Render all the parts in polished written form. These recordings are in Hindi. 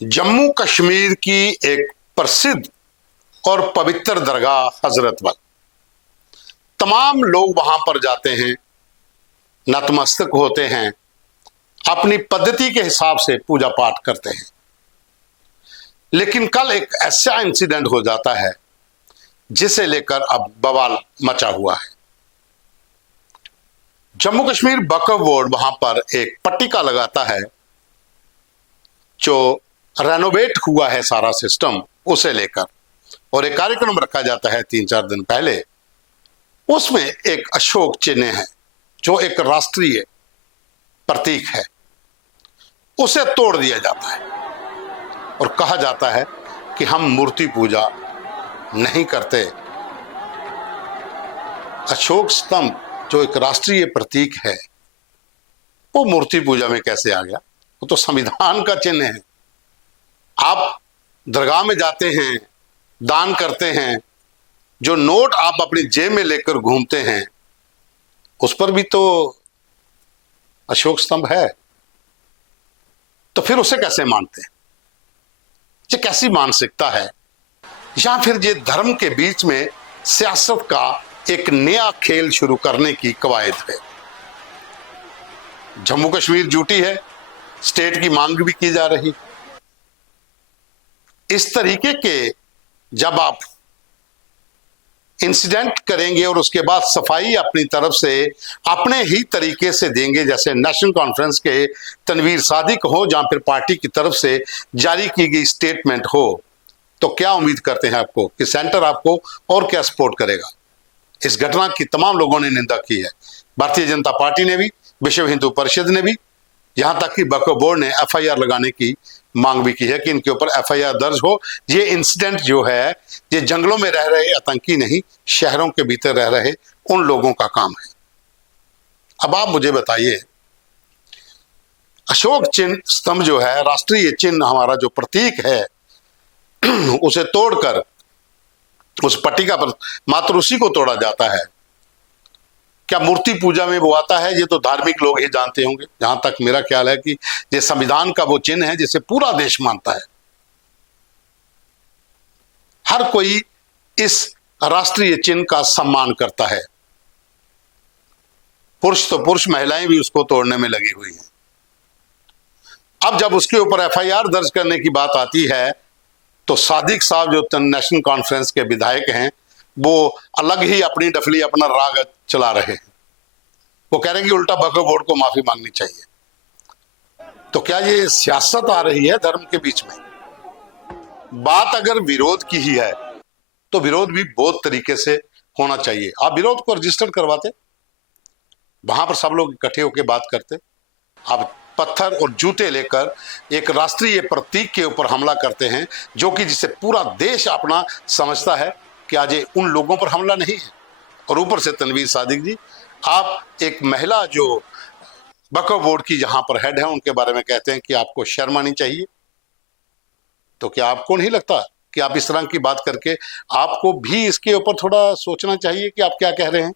जम्मू कश्मीर की एक प्रसिद्ध और पवित्र दरगाह हजरत बल। तमाम लोग वहां पर जाते हैं, नतमस्तक होते हैं, अपनी पद्धति के हिसाब से पूजा पाठ करते हैं। लेकिन कल एक ऐसा इंसिडेंट हो जाता है जिसे लेकर अब बवाल मचा हुआ है। जम्मू कश्मीर वक्फ बोर्ड वहां पर एक पट्टिका लगाता है, जो रेनोवेट हुआ है सारा सिस्टम, उसे लेकर, और एक कार्यक्रम रखा जाता है 3-4 दिन पहले। उसमें एक अशोक चिन्ह है जो एक राष्ट्रीय प्रतीक है, उसे तोड़ दिया जाता है और कहा जाता है कि हम मूर्ति पूजा नहीं करते। अशोक स्तंभ जो एक राष्ट्रीय प्रतीक है, वो मूर्ति पूजा में कैसे आ गया? वो तो संविधान का चिन्ह है। आप दरगाह में जाते हैं, दान करते हैं, जो नोट आप अपनी जेब में लेकर घूमते हैं, उस पर भी तो अशोक स्तंभ है। तो फिर उसे कैसे मानते हैं? ये कैसी मानसिकता है? या फिर ये धर्म के बीच में सियासत का एक नया खेल शुरू करने की कवायद है? जम्मू कश्मीर जुटी है, स्टेट की मांग भी की जा रही। इस तरीके के जब आप इंसिडेंट करेंगे और उसके बाद सफाई अपनी तरफ से अपने ही तरीके से देंगे, जैसे नेशनल कॉन्फ्रेंस के तनवीर सादिक हो, जहां फिर पार्टी की तरफ से जारी की गई स्टेटमेंट हो, तो क्या उम्मीद करते हैं आपको कि सेंटर आपको और क्या सपोर्ट करेगा? इस घटना की तमाम लोगों ने निंदा की है। भारतीय जनता पार्टी ने भी, विश्व हिंदू परिषद ने भी, यहां तक कि वक्फ बोर्ड ने FIR लगाने की मांग भी की है कि इनके ऊपर FIR दर्ज हो। ये इंसिडेंट जो है, ये जंगलों में रह रहे आतंकी नहीं, शहरों के भीतर रह रहे उन लोगों का काम है। अब आप मुझे बताइए, अशोक चिन्ह स्तंभ जो है, राष्ट्रीय चिन्ह, हमारा जो प्रतीक है, उसे तोड़कर उस पट्टिका पर मात्र उसी को तोड़ा जाता है। क्या मूर्ति पूजा में वो आता है? ये तो धार्मिक लोग ही जानते होंगे। जहां तक मेरा ख्याल है कि ये संविधान का वो चिन्ह है जिसे पूरा देश मानता है। हर कोई इस राष्ट्रीय चिन्ह का सम्मान करता है। पुरुष तो पुरुष, महिलाएं भी उसको तोड़ने में लगी हुई हैं। अब जब उसके ऊपर FIR दर्ज करने की बात आती है, तो सादिक साहब जो नेशनल कॉन्फ्रेंस के विधायक हैं, वो अलग ही अपनी डफली, अपना राग चला रहे हैं। वो कह रहे हैं कि उल्टा वक्फ बोर्ड को माफी मांगनी चाहिए। तो क्या ये सियासत आ रही है धर्म के बीच में? बात अगर विरोध की ही है तो विरोध भी बहुत तरीके से होना चाहिए। आप विरोध को रजिस्टर करवाते, वहां पर सब लोग इकट्ठे होकर बात करते। आप पत्थर और जूते लेकर एक राष्ट्रीय प्रतीक के ऊपर हमला करते हैं, जो कि जिसे पूरा देश अपना समझता है कि आज ये उन लोगों पर हमला नहीं है। और ऊपर से तनवीर सादिक जी, आप एक महिला जो वक्फ बोर्ड की जहां पर हेड है, उनके बारे में कहते हैं कि आपको शर्म आनी चाहिए। तो क्या आपको नहीं लगता कि आप इस तरह की बात करके आपको भी इसके ऊपर थोड़ा सोचना चाहिए कि आप क्या कह रहे हैं?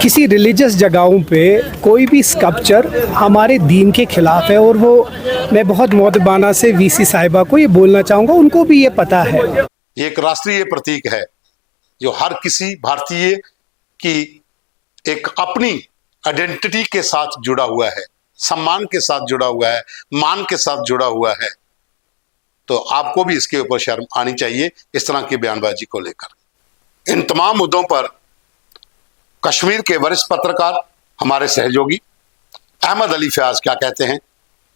किसी रिलीजियस जगहों पे कोई भी स्कल्पचर हमारे दीन के खिलाफ है, और वो मैं बहुत मुअद्दबाना से VC साहिबा को ये बोलना चाहूँगा, उनको भी ये पता है। ये एक राष्ट्रीय प्रतीक है जो हर किसी भारतीय की एक अपनी आइडेंटिटी के साथ जुड़ा हुआ है, सम्मान के साथ जुड़ा हुआ है, मान के साथ जुड़ा हुआ है। तो आपको भी इसके ऊपर शर्म आनी चाहिए इस तरह की बयानबाजी को लेकर। इन तमाम मुद्दों पर कश्मीर के वरिष्ठ पत्रकार, हमारे सहयोगी अहमद अली फयाज क्या कहते हैं,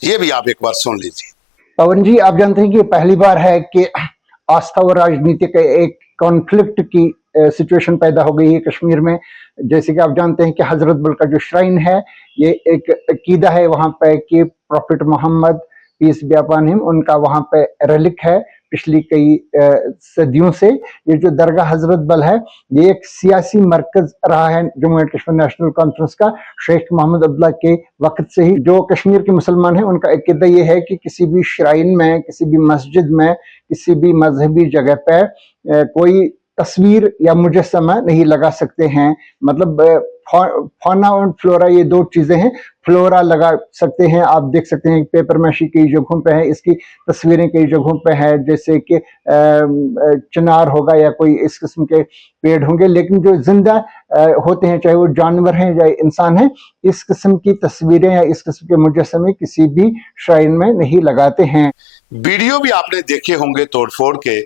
ये भी आप एक बार सुन लीजिए। पवन जी, आप जानते हैं कि पहली बार है कि आस्था और राजनीति के एक कॉन्फ्लिक्ट की सिचुएशन पैदा हो गई है कश्मीर में। जैसे कि आप जानते हैं कि हजरत बल का जो श्राइन है, ये एक अकीदा है वहां पे कि prophet Muhammad peace be upon him, उनका वहां पे रेलिक है पिछली कई सदियों से। ये जो दरगाह हजरत बल है, ये एक सियासी मरकज रहा है Jammu and Kashmir national conference का। शेख मोहम्मद अब्दुल्ला के वक्त से ही जो कश्मीर के मुसलमान हैं, उनका अकीदा ये है कि किसी भी श्राइन में, किसी भी मस्जिद में, किसी भी मजहबी जगह पे कोई तस्वीर या मुजस्समा नहीं लगा सकते हैं। मतलब फौना और फ्लोरा ये दो चीजें हैं। फ्लोरा लगा सकते हैं, आप देख सकते हैं पेपर मैशी कई जगहों पे है, इसकी तस्वीरें कई जगहों पे है, जैसे कि चिनार होगा या कोई इस किस्म के पेड़ होंगे। लेकिन जो जिंदा होते हैं, चाहे वो जानवर हैं या इंसान हैं, इस किस्म की तस्वीरें या इस किस्म के मुजस्समे किसी भी श्राइन में नहीं लगाते हैं। वीडियो भी आपने देखे होंगे तोड़फोड़ के,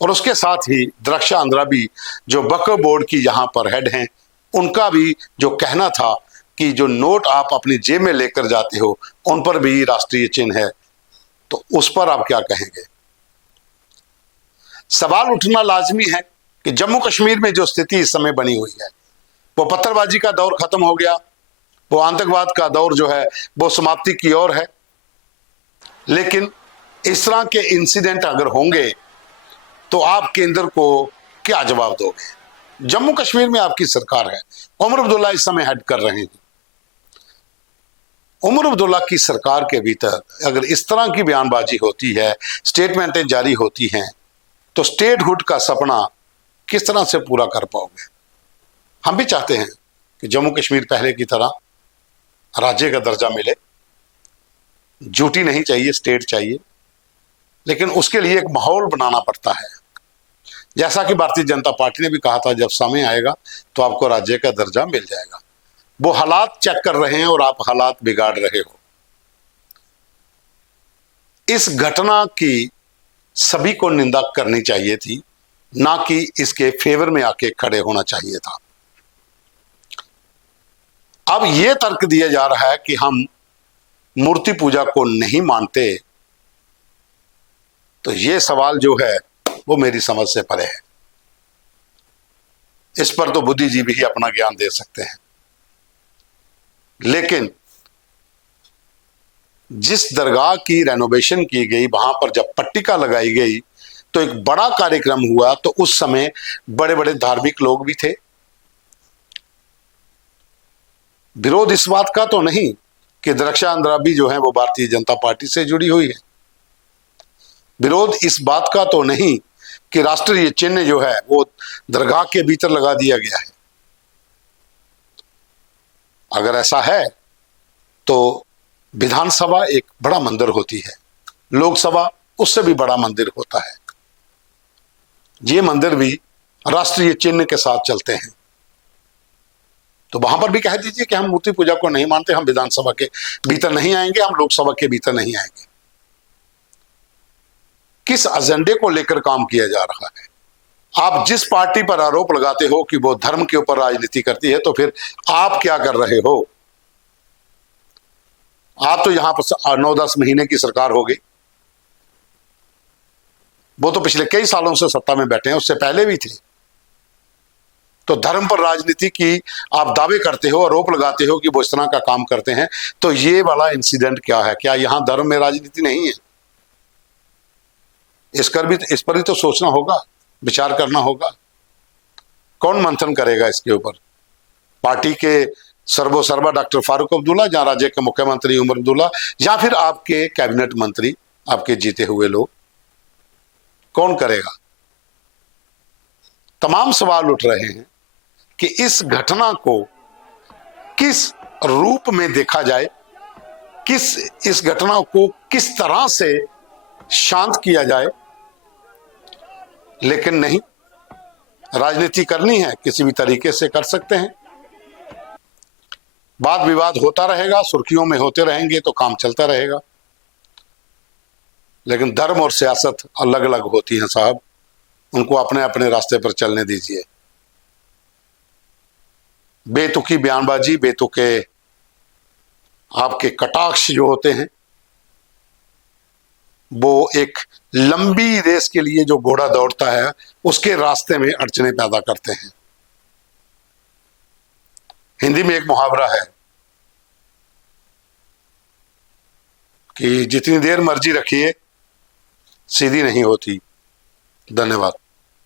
और उसके साथ ही द्रक्षा अंद्राबी जो वक्फ बोर्ड की यहाँ पर हेड हैं, उनका भी जो कहना था कि जो नोट आप अपनी जेब में लेकर जाते हो उन पर भी राष्ट्रीय चिन्ह है, तो उस पर आप क्या कहेंगे? सवाल उठना लाजमी है कि जम्मू कश्मीर में जो स्थिति इस समय बनी हुई है, वो पत्थरबाजी का दौर खत्म हो गया, वो आतंकवाद का दौर जो है वो समाप्ति की ओर है। लेकिन इस तरह के इंसिडेंट अगर होंगे तो आप केंद्र को क्या जवाब दोगे? जम्मू कश्मीर में आपकी सरकार है, उमर अब्दुल्ला इस समय हेड कर रहे हैं। उमर अब्दुल्ला की सरकार के भीतर अगर इस तरह की बयानबाजी होती है, स्टेटमेंटें जारी होती हैं, तो स्टेटहुड का सपना किस तरह से पूरा कर पाओगे? हम भी चाहते हैं कि जम्मू कश्मीर पहले की तरह राज्य का दर्जा मिले, झूठी नहीं चाहिए, स्टेट चाहिए, लेकिन उसके लिए एक माहौल बनाना पड़ता है। जैसा कि भारतीय जनता पार्टी ने भी कहा था, जब समय आएगा तो आपको राज्य का दर्जा मिल जाएगा। वो हालात चेक कर रहे हैं और आप हालात बिगाड़ रहे हो। इस घटना की सभी को निंदा करनी चाहिए थी, ना कि इसके फेवर में आके खड़े होना चाहिए था। अब यह तर्क दिया जा रहा है कि हम मूर्ति पूजा को नहीं मानते, तो यह सवाल जो है वो मेरी समझ से परे है। इस पर तो बुद्धिजीवी ही अपना ज्ञान दे सकते हैं। लेकिन जिस दरगाह की रेनोवेशन की गई, वहां पर जब पट्टिका लगाई गई तो एक बड़ा कार्यक्रम हुआ, तो उस समय बड़े बड़े धार्मिक लोग भी थे। विरोध इस बात का तो नहीं कि द्रक्षा अंद्राबी जो है वो भारतीय जनता पार्टी से जुड़ी हुई है। विरोध इस बात का तो नहीं कि राष्ट्रीय चिन्ह जो है वो दरगाह के भीतर लगा दिया गया है। अगर ऐसा है तो विधानसभा एक बड़ा मंदिर होती है, लोकसभा उससे भी बड़ा मंदिर होता है। ये मंदिर भी राष्ट्रीय चिन्ह के साथ चलते हैं, तो वहां पर भी कह दीजिए कि हम मूर्ति पूजा को नहीं मानते, हम विधानसभा के भीतर नहीं आएंगे, हम लोकसभा के भीतर नहीं आएंगे। किस एजेंडे को लेकर काम किया जा रहा है? आप जिस पार्टी पर आरोप लगाते हो कि वो धर्म के ऊपर राजनीति करती है, तो फिर आप क्या कर रहे हो? आप तो यहां पर 9-10 महीने की सरकार हो गई, वो तो पिछले कई सालों से सत्ता में बैठे हैं, उससे पहले भी थे। तो धर्म पर राजनीति की आप दावे करते हो, आरोप लगाते हो कि वो इस तरह का काम करते हैं, तो ये वाला इंसिडेंट क्या है? क्या यहां धर्म में राजनीति नहीं है? इस पर भी तो सोचना होगा, विचार करना होगा। कौन मंथन करेगा इसके ऊपर? पार्टी के सर्वोसर्वा डॉक्टर फारूक अब्दुल्ला, या राज्य के मुख्यमंत्री उमर अब्दुल्ला, या फिर आपके कैबिनेट मंत्री, आपके जीते हुए लोग? कौन करेगा? तमाम सवाल उठ रहे हैं कि इस घटना को किस रूप में देखा जाए, इस घटना को किस तरह से शांत किया जाए। लेकिन नहीं, राजनीति करनी है किसी भी तरीके से कर सकते हैं, वाद विवाद होता रहेगा, सुर्खियों में होते रहेंगे, तो काम चलता रहेगा। लेकिन धर्म और सियासत अलग अलग होती हैं साहब, उनको अपने अपने रास्ते पर चलने दीजिए। बेतुकी बयानबाजी, बेतुके आपके कटाक्ष जो होते हैं, वो एक लंबी रेस के लिए जो घोड़ा दौड़ता है उसके रास्ते में अड़चने पैदा करते हैं। हिंदी में एक मुहावरा है कि जितनी देर मर्जी रखिए सीधी नहीं होती। धन्यवाद।